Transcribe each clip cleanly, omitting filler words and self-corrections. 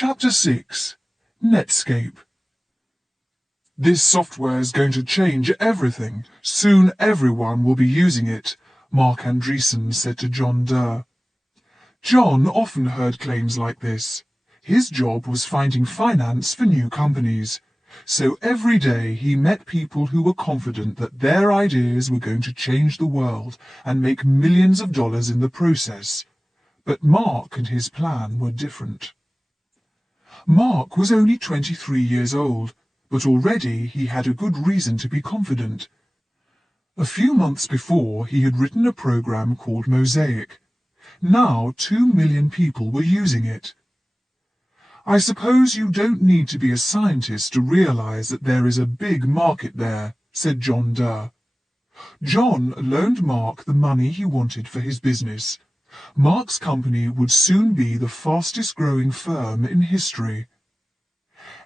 Chapter 6. Netscape. This software is going to change everything. Soon everyone will be using it, Mark Andreessen said to John Durr. John often heard claims like this. His job was finding finance for new companies. So every day he met people who were confident that their ideas were going to change the world and make millions of dollars in the process. But Mark and his plan were different. Mark was only 23 years old, but already he had a good reason to be confident. A few months before, he had written a program called Mosaic. Now 2 million people were using it. I suppose you don't need to be a scientist to realize that there is a big market there, said John Durr. John loaned Mark the money he wanted for his business. Mark's company would soon be the fastest-growing firm in history.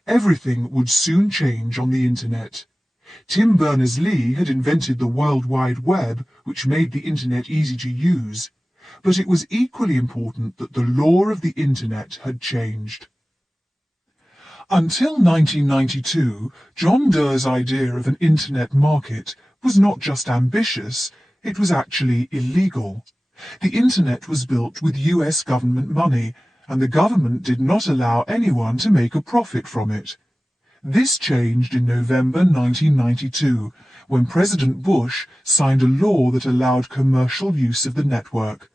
Everything would soon change on the Internet. Tim Berners-Lee had invented the World Wide Web, which made the Internet easy to use. But it was equally important that the law of the Internet had changed. Until 1992, John Durr's idea of an Internet market was not just ambitious, it was actually illegal. The Internet was built with US government money, and the government did not allow anyone to make a profit from it. This changed in November 1992, when President Bush signed a law that allowed commercial use of the network.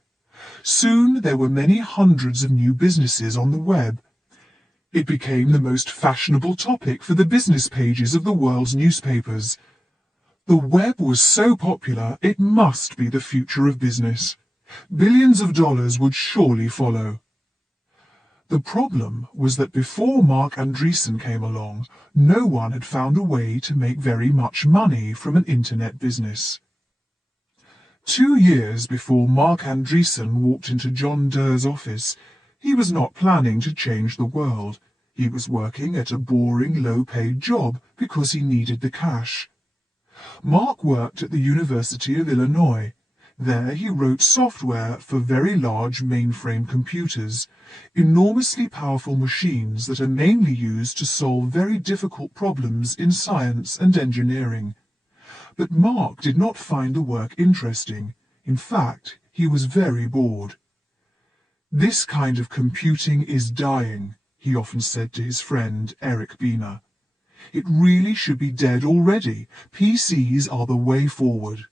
Soon there were many hundreds of new businesses on the web. It became the most fashionable topic for the business pages of the world's newspapers. The web was so popular, it must be the future of business. Billions of dollars would surely follow. The problem was that before Mark Andreessen came along, no one had found a way to make very much money from an Internet business. 2 years before Mark Andreessen walked into John Durr's office, he was not planning to change the world. He was working at a boring, low-paid job because he needed the cash. Mark worked at the University of Illinois. There he wrote software for very large mainframe computers, enormously powerful machines that are mainly used to solve very difficult problems in science and engineering. But Mark did not find the work interesting. In fact, he was very bored. "This kind of computing is dying," he often said to his friend Eric Bina. "It really should be dead already. PCs are the way forward."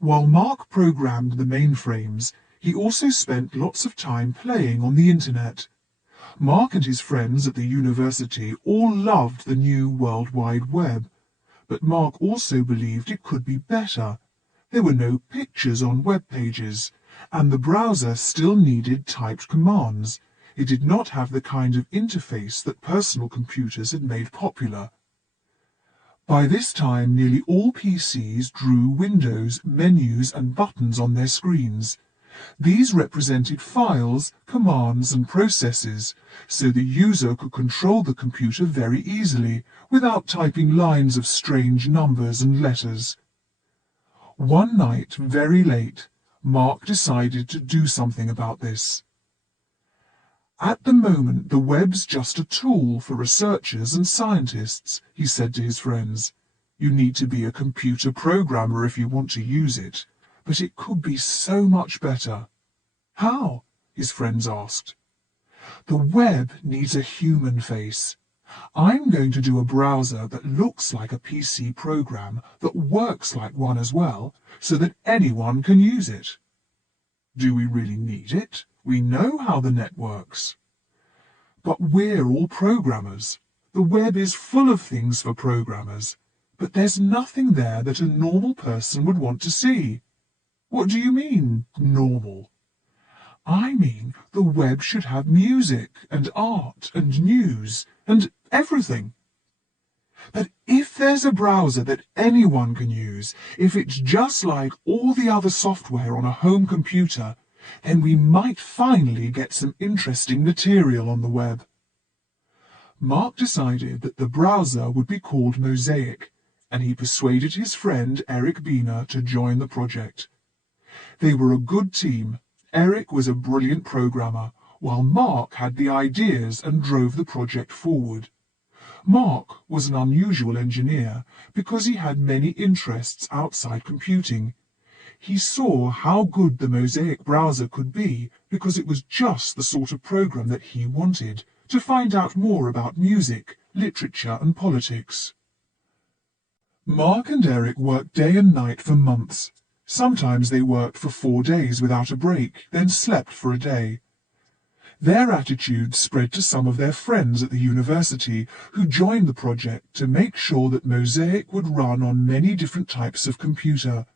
While Mark programmed the mainframes, he also spent lots of time playing on the Internet. Mark and his friends at the university all loved the new World Wide Web, but Mark also believed it could be better. There were no pictures on web pages, and the browser still needed typed commands. It did not have the kind of interface that personal computers had made popular. By this time, nearly all PCs drew windows, menus, and buttons on their screens. These represented files, commands, and processes, so the user could control the computer very easily, without typing lines of strange numbers and letters. One night, very late, Mark decided to do something about this. "At the moment, the web's just a tool for researchers and scientists," he said to his friends. "You need to be a computer programmer if you want to use it, but it could be so much better." "How?" his friends asked. "The web needs a human face. I'm going to do a browser that looks like a PC program, that works like one as well, so that anyone can use it." "Do we really need it? We know how the net works." "But we're all programmers. The web is full of things for programmers, but there's nothing there that a normal person would want to see." "What do you mean, normal?" "I mean the web should have music and art and news and everything." "But if there's a browser that anyone can use, if it's just like all the other software on a home computer, then we might finally get some interesting material on the web." Mark decided that the browser would be called Mosaic, and he persuaded his friend Eric Bina to join the project. They were a good team. Eric was a brilliant programmer, while Mark had the ideas and drove the project forward. Mark was an unusual engineer because he had many interests outside computing. He saw how good the Mosaic browser could be because it was just the sort of program that he wanted to find out more about music, literature and politics. Mark and Eric worked day and night for months. Sometimes they worked for 4 days without a break, then slept for a day. Their attitude spread to some of their friends at the university who joined the project to make sure that Mosaic would run on many different types of computer.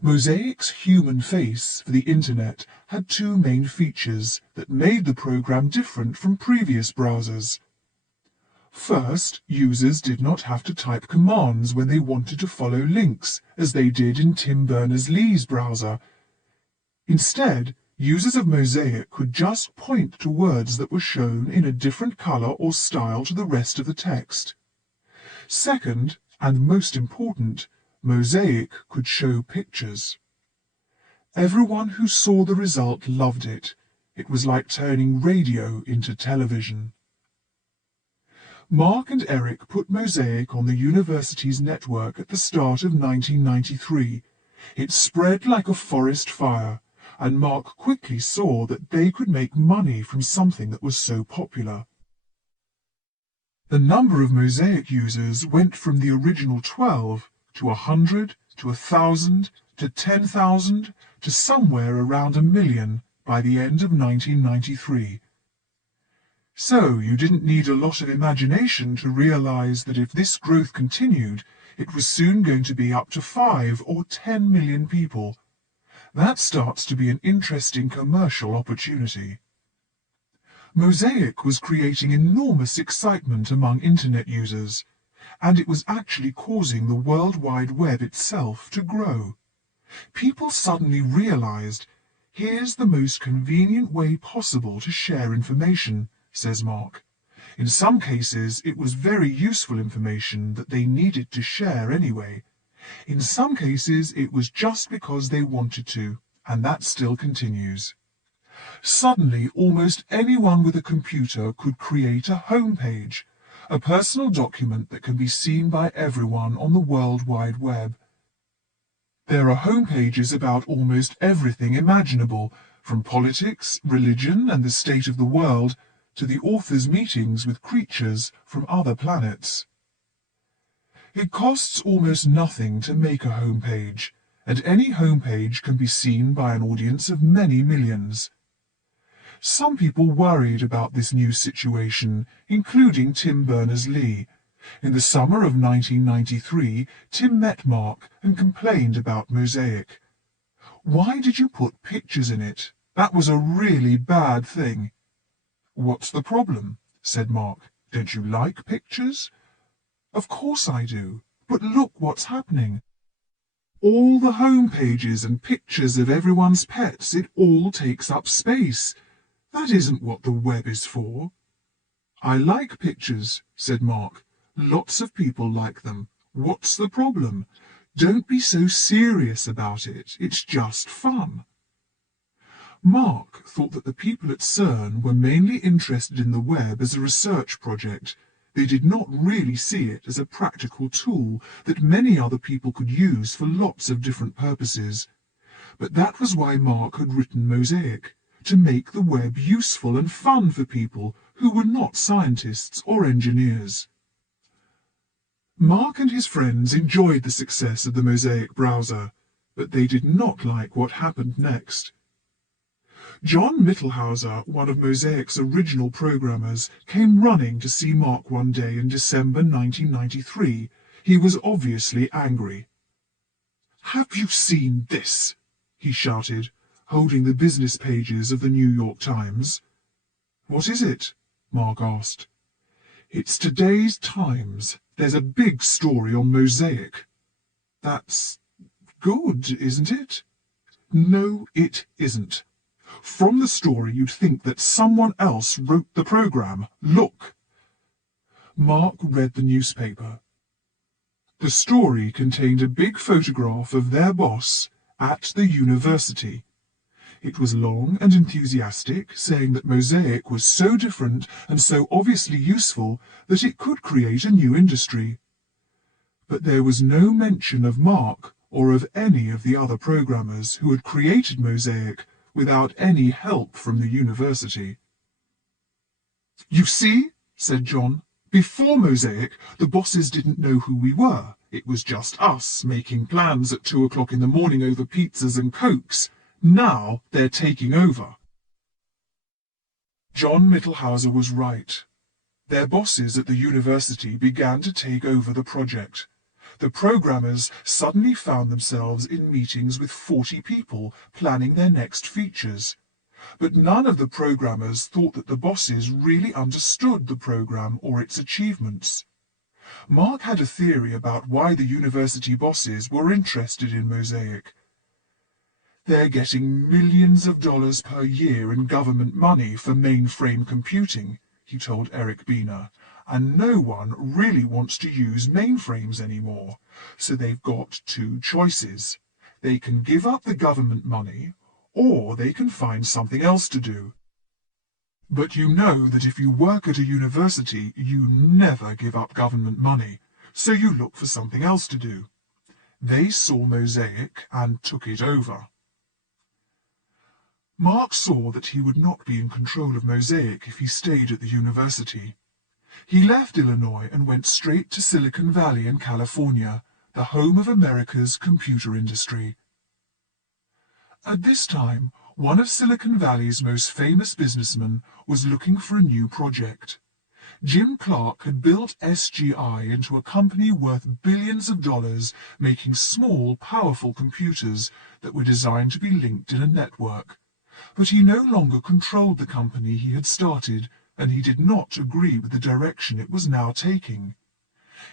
Mosaic's human face for the Internet had 2 main features that made the program different from previous browsers. First, users did not have to type commands when they wanted to follow links, as they did in Tim Berners-Lee's browser. Instead, users of Mosaic could just point to words that were shown in a different color or style to the rest of the text. Second, and most important, Mosaic could show pictures. Everyone who saw the result loved it. It was like turning radio into television. Mark and Eric put Mosaic on the university's network at the start of 1993. It spread like a forest fire, and Mark quickly saw that they could make money from something that was so popular. The number of Mosaic users went from the original 12 to 100, to 1,000, to 10,000, to somewhere around 1 million by the end of 1993. So you didn't need a lot of imagination to realize that if this growth continued, it was soon going to be up to 5 or 10 million people. That starts to be an interesting commercial opportunity. Mosaic was creating enormous excitement among Internet users, and it was actually causing the World Wide Web itself to grow. People suddenly realized, here's the most convenient way possible to share information, says Mark. In some cases, it was very useful information that they needed to share anyway. In some cases, it was just because they wanted to, and that still continues. Suddenly, almost anyone with a computer could create a home page, a personal document that can be seen by everyone on the World Wide Web. There are home pages about almost everything imaginable, from politics, religion, and the state of the world, to the author's meetings with creatures from other planets. It costs almost nothing to make a home page, and any home page can be seen by an audience of many millions. Some people worried about this new situation, including Tim Berners-Lee. In the summer of 1993, Tim met Mark and complained about Mosaic. "Why did you put pictures in it? That was a really bad thing." "What's the problem?" said Mark. "Don't you like pictures?" "Of course I do, but look what's happening. All the home pages and pictures of everyone's pets, it all takes up space. That isn't what the web is for." "I like pictures," said Mark. "Lots of people like them. What's the problem? Don't be so serious about it. It's just fun." Mark thought that the people at CERN were mainly interested in the web as a research project. They did not really see it as a practical tool that many other people could use for lots of different purposes. But that was why Mark had written Mosaic, to make the web useful and fun for people who were not scientists or engineers. Mark and his friends enjoyed the success of the Mosaic browser, but they did not like what happened next. John Mittelhauser, one of Mosaic's original programmers, came running to see Mark one day in December 1993. He was obviously angry. "Have you seen this?" he shouted, holding the business pages of the New York Times. "What is it?" Mark asked. "It's today's Times. There's a big story on Mosaic." "That's good, isn't it?" "No, it isn't. From the story you'd think that someone else wrote the program. Look." Mark read the newspaper. The story contained a big photograph of their boss at the university. It was long and enthusiastic, saying that mosaic was so different and so obviously useful that it could create a new industry. But there was no mention of Mark or of any of the other programmers who had created mosaic without any help from the university. "You see," said John, "before mosaic, the bosses didn't know who we were. It was just us making plans at 2 o'clock in the morning over pizzas and cokes. Now they're taking over." John Mittelhauser was right. Their bosses at the university began to take over the project. The programmers suddenly found themselves in meetings with 40 people planning their next features. But none of the programmers thought that the bosses really understood the program or its achievements. Mark had a theory about why the university bosses were interested in mosaic. "They're getting millions of dollars per year in government money for mainframe computing," he told Eric Biener, "and no one really wants to use mainframes anymore. So they've got two choices. They can give up the government money, or they can find something else to do. But you know that if you work at a university, you never give up government money, so you look for something else to do." They saw mosaic and took it over. Mark saw that he would not be in control of mosaic if he stayed at the university. He left Illinois and went straight to Silicon Valley in California, the home of America's computer industry. At this time, one of Silicon Valley's most famous businessmen was looking for a new project. Jim Clark had built SGI into a company worth billions of dollars, making small, powerful computers that were designed to be linked in a network. But he no longer controlled the company he had started, and he did not agree with the direction it was now taking.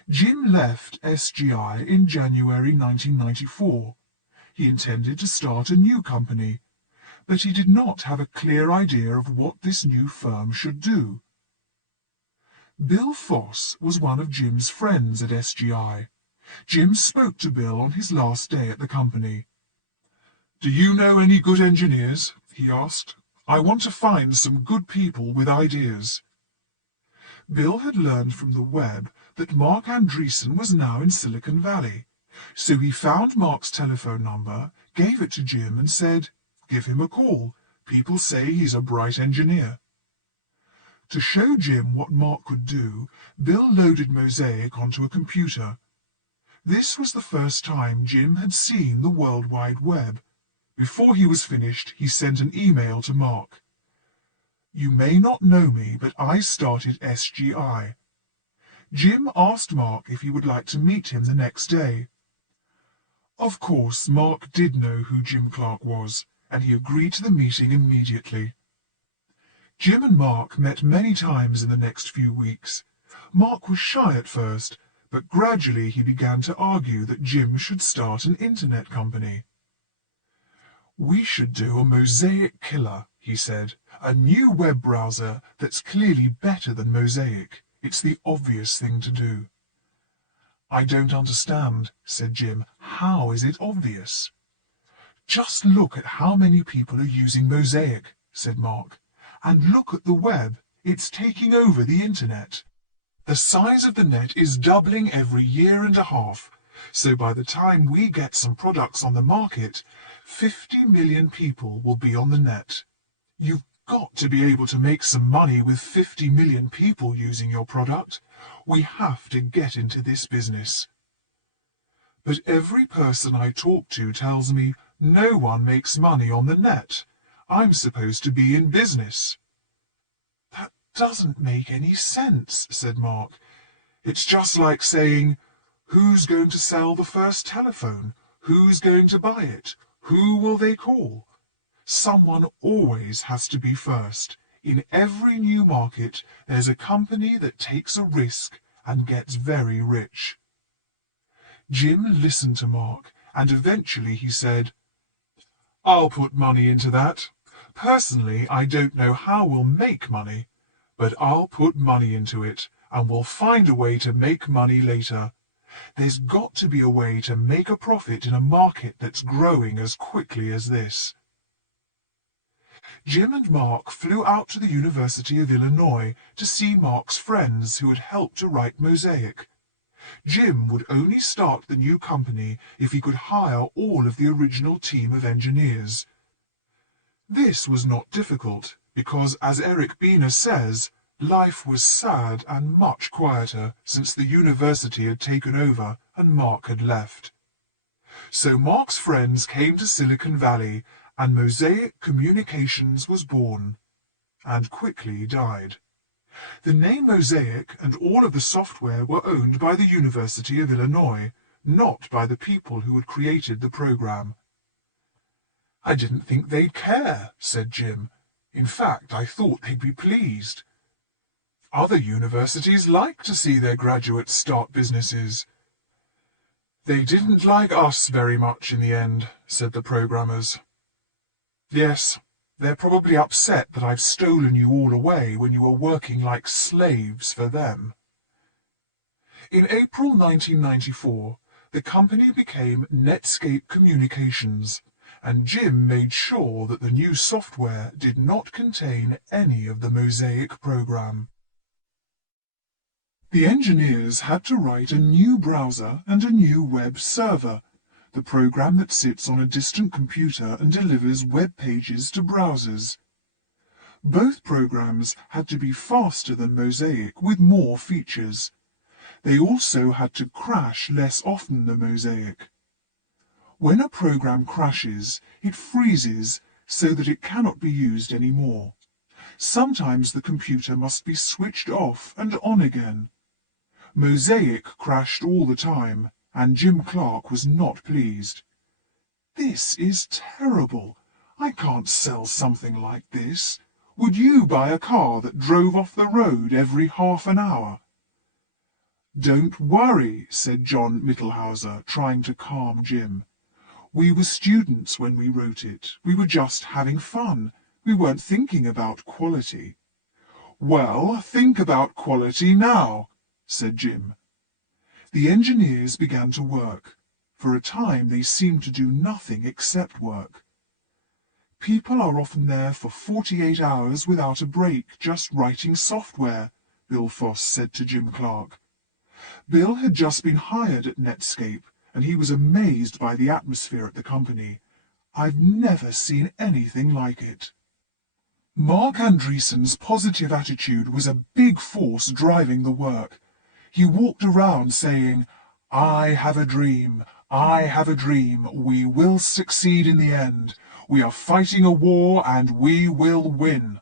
Jim left SGI in January 1994. He intended to start a new company, but he did not have a clear idea of what this new firm should do. Bill Foss was one of Jim's friends at SGI. Jim spoke to Bill on his last day at the company. "Do you know any good engineers?" he asked. "I want to find some good people with ideas." Bill had learned from the web that Mark Andreessen was now in Silicon Valley, so he found Mark's telephone number, gave it to Jim and said, "Give him a call. People say he's a bright engineer." To show Jim what Mark could do, Bill loaded mosaic onto a computer. This was the first time Jim had seen the World Wide Web. Before he was finished, he sent an email to Mark. "You may not know me, but I started SGI." Jim asked Mark if he would like to meet him the next day. Of course, Mark did know who Jim Clark was, and he agreed to the meeting immediately. Jim and Mark met many times in the next few weeks. Mark was shy at first, but gradually he began to argue that Jim should start an internet company. "We should do a mosaic killer," he said, "a new web browser that's clearly better than mosaic. It's the obvious thing to do." "I don't understand," said Jim. "How is it obvious?" "Just look at how many people are using mosaic," said Mark. "And look at the web. It's taking over the internet. The size of the net is doubling every year and a half. So by the time we get some products on the market, 50 million people will be on the net. You've got to be able to make some money with 50 million people using your product. We have to get into this business." "But every person I talk to tells me no one makes money on the net. I'm supposed to be in business." "That doesn't make any sense," said Mark. "It's just like saying, who's going to sell the first telephone? Who's going to buy it? Who will they call? Someone always has to be first. In every new market, there's a company that takes a risk and gets very rich." Jim listened to Mark, and eventually he said, "I'll put money into that. Personally, I don't know how we'll make money, but I'll put money into it, and we'll find a way to make money later. There's got to be a way to make a profit in a market that's growing as quickly as this." Jim and Mark flew out to the University of Illinois to see Mark's friends who had helped to write Mosaic. Jim would only start the new company if he could hire all of the original team of engineers. This was not difficult, because, as Eric Beener says, life was sad and much quieter since the university had taken over and Mark had left. So Mark's friends came to Silicon Valley, and Mosaic Communications was born, and quickly died. The name Mosaic and all of the software were owned by the University of Illinois, not by the people who had created the program. "I didn't think they'd care," said Jim. "In fact, I thought they'd be pleased. Other universities like to see their graduates start businesses." "They didn't like us very much in the end," said the programmers. "Yes, they're probably upset that I've stolen you all away when you were working like slaves for them." In April 1994, the company became Netscape Communications, and Jim made sure that the new software did not contain any of the Mosaic program. The engineers had to write a new browser and a new web server, the program that sits on a distant computer and delivers web pages to browsers. Both programs had to be faster than Mosaic with more features. They also had to crash less often than Mosaic. When a program crashes, it freezes so that it cannot be used anymore. Sometimes the computer must be switched off and on again. Mosaic crashed all the time, and Jim Clark was not pleased. "This is terrible. I can't sell something like this. Would you buy a car that drove off the road every half an hour?" "Don't worry," said John Mittelhauser, trying to calm Jim. "We were students when we wrote it. We were just having fun. We weren't thinking about quality." "Well, think about quality now," said Jim. The engineers began to work. For a time they seemed to do nothing except work. "People are often there for 48 hours without a break, just writing software," Bill Foss said to Jim Clark. Bill had just been hired at Netscape, and he was amazed by the atmosphere at the company. "I've never seen anything like it." Mark Andreessen's positive attitude was a big force driving the work. He walked around saying, "I have a dream. I have a dream. We will succeed in the end. We are fighting a war and we will win."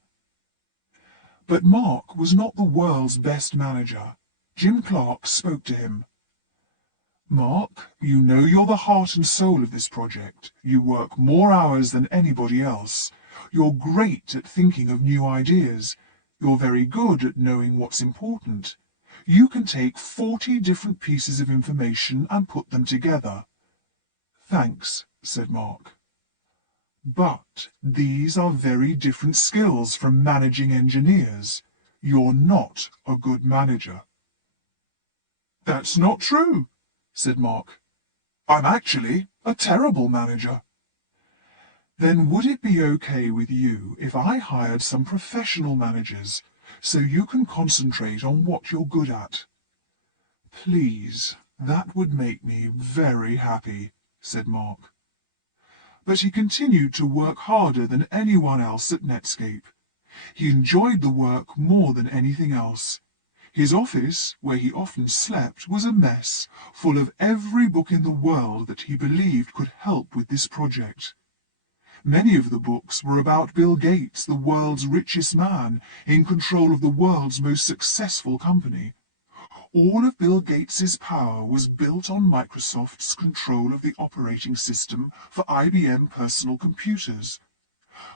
But Mark was not the world's best manager. Jim Clark spoke to him. "Mark, you know you're the heart and soul of this project. You work more hours than anybody else. You're great at thinking of new ideas. You're very good at knowing what's important. You can take 40 different pieces of information and put them together." "Thanks," said Mark. "But these are very different skills from managing engineers. You're not a good manager." "That's not true," said Mark. "I'm actually a terrible manager." "Then would it be okay with you if I hired some professional managers so you can concentrate on what you're good at?" "Please, that would make me very happy," said Mark. But he continued to work harder than anyone else at Netscape. He enjoyed the work more than anything else. His office, where he often slept, was a mess, full of every book in the world that he believed could help with this project. Many of the books were about Bill Gates, the world's richest man, in control of the world's most successful company. All of Bill Gates's power was built on Microsoft's control of the operating system for IBM personal computers.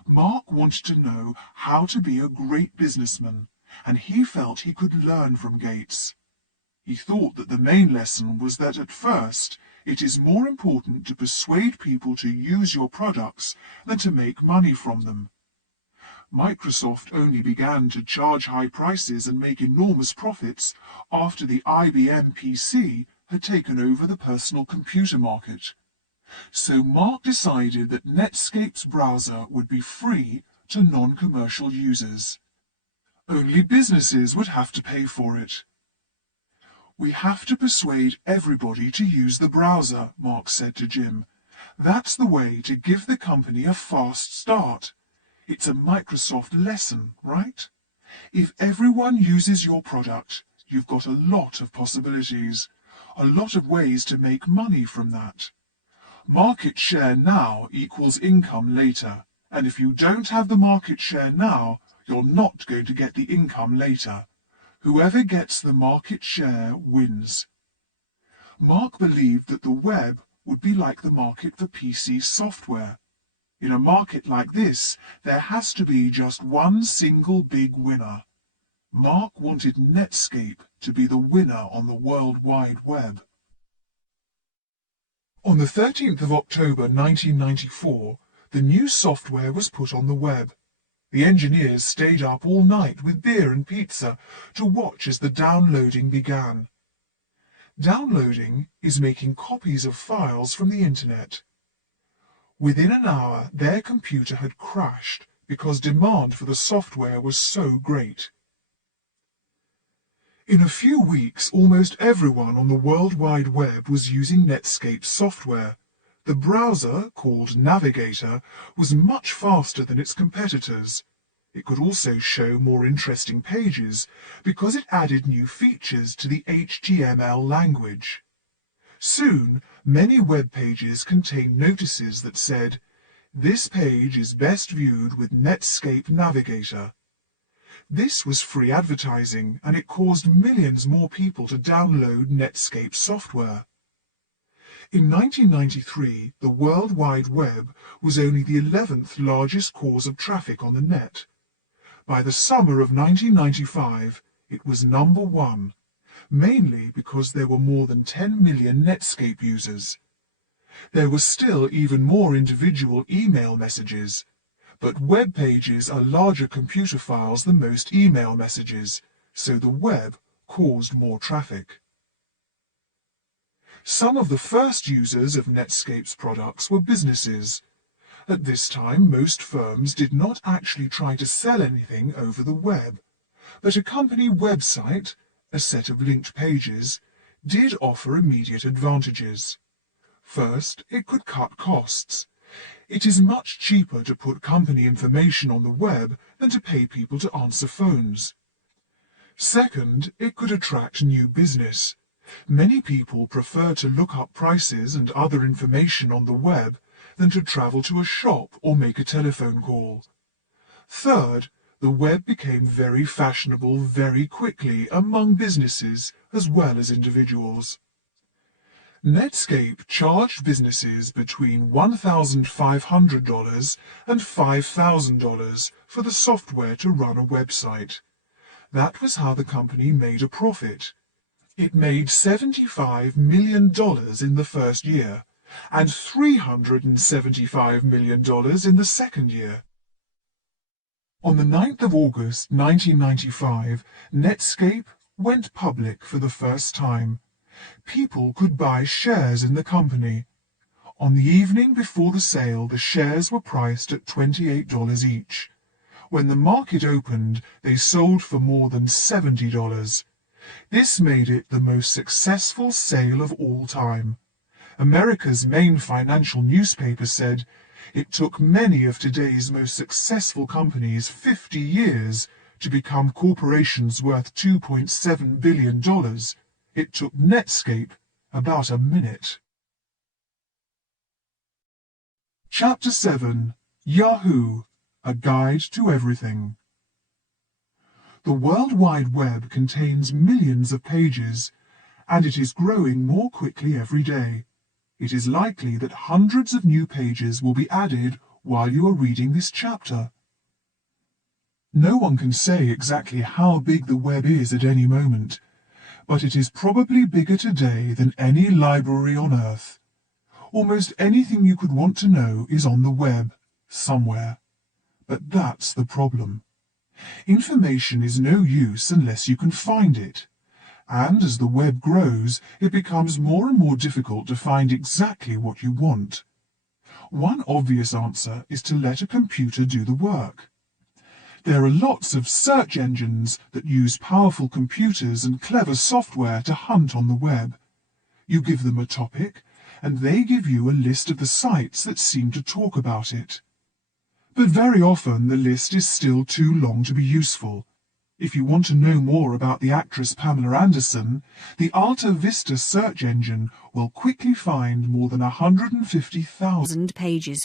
Mark wanted to know how to be a great businessman, and he felt he could learn from Gates. He thought that the main lesson was that at first, it is more important to persuade people to use your products than to make money from them. Microsoft only began to charge high prices and make enormous profits after the IBM PC had taken over the personal computer market. So Mark decided that Netscape's browser would be free to non-commercial users. Only businesses would have to pay for it. "We have to persuade everybody to use the browser," Mark said to Jim. "That's the way to give the company a fast start. It's a Microsoft lesson, right? If everyone uses your product, you've got a lot of possibilities, a lot of ways to make money from that. Market share now equals income later, and if you don't have the market share now, you're not going to get the income later. Whoever gets the market share wins." Mark believed that the web would be like the market for PC software. In a market like this, there has to be just one single big winner. Mark wanted Netscape to be the winner on the World Wide Web. On the 13th of October 1994, the new software was put on the web. The engineers stayed up all night with beer and pizza to watch as the downloading began. Downloading is making copies of files from the internet. Within an hour, their computer had crashed because demand for the software was so great. In a few weeks, almost everyone on the World Wide Web was using Netscape's software. The browser, called Navigator, was much faster than its competitors. It could also show more interesting pages because it added new features to the HTML language. Soon, many web pages contained notices that said, "This page is best viewed with Netscape Navigator." This was free advertising, and it caused millions more people to download Netscape software. In 1993, the World Wide Web was only the 11th largest cause of traffic on the net. By the summer of 1995, it was number one, mainly because there were more than 10 million Netscape users. There were still even more individual email messages, but web pages are larger computer files than most email messages, so the web caused more traffic. Some of the first users of Netscape's products were businesses. At this time, most firms did not actually try to sell anything over the web, but a company website, a set of linked pages, did offer immediate advantages. First, it could cut costs. It is much cheaper to put company information on the web than to pay people to answer phones. Second, it could attract new business. Many people prefer to look up prices and other information on the web than to travel to a shop or make a telephone call. Third, the web became very fashionable very quickly among businesses as well as individuals. Netscape charged businesses between $1,500 and $5,000 for the software to run a website. That was how the company made a profit. It made $75 million in the first year and $375 million in the second year. On the 9th of August 1995, Netscape went public for the first time. People could buy shares in the company. On the evening before the sale, the shares were priced at $28 each. When the market opened, they sold for more than $70. This made it the most successful sale of all time. America's main financial newspaper said, "It took many of today's most successful companies 50 years to become corporations worth $2.7 billion. It took Netscape about a minute." Chapter 7. Yahoo! A Guide to Everything. The World Wide Web contains millions of pages, and it is growing more quickly every day. It is likely that hundreds of new pages will be added while you are reading this chapter. No one can say exactly how big the web is at any moment, but it is probably bigger today than any library on Earth. Almost anything you could want to know is on the web, somewhere. But that's the problem. Information is no use unless you can find it. And as the web grows, it becomes more and more difficult to find exactly what you want. One obvious answer is to let a computer do the work. There are lots of search engines that use powerful computers and clever software to hunt on the web. You give them a topic, and they give you a list of the sites that seem to talk about it. But very often the list is still too long to be useful. If you want to know more about the actress Pamela Anderson, the Alta Vista search engine will quickly find more than 150,000 pages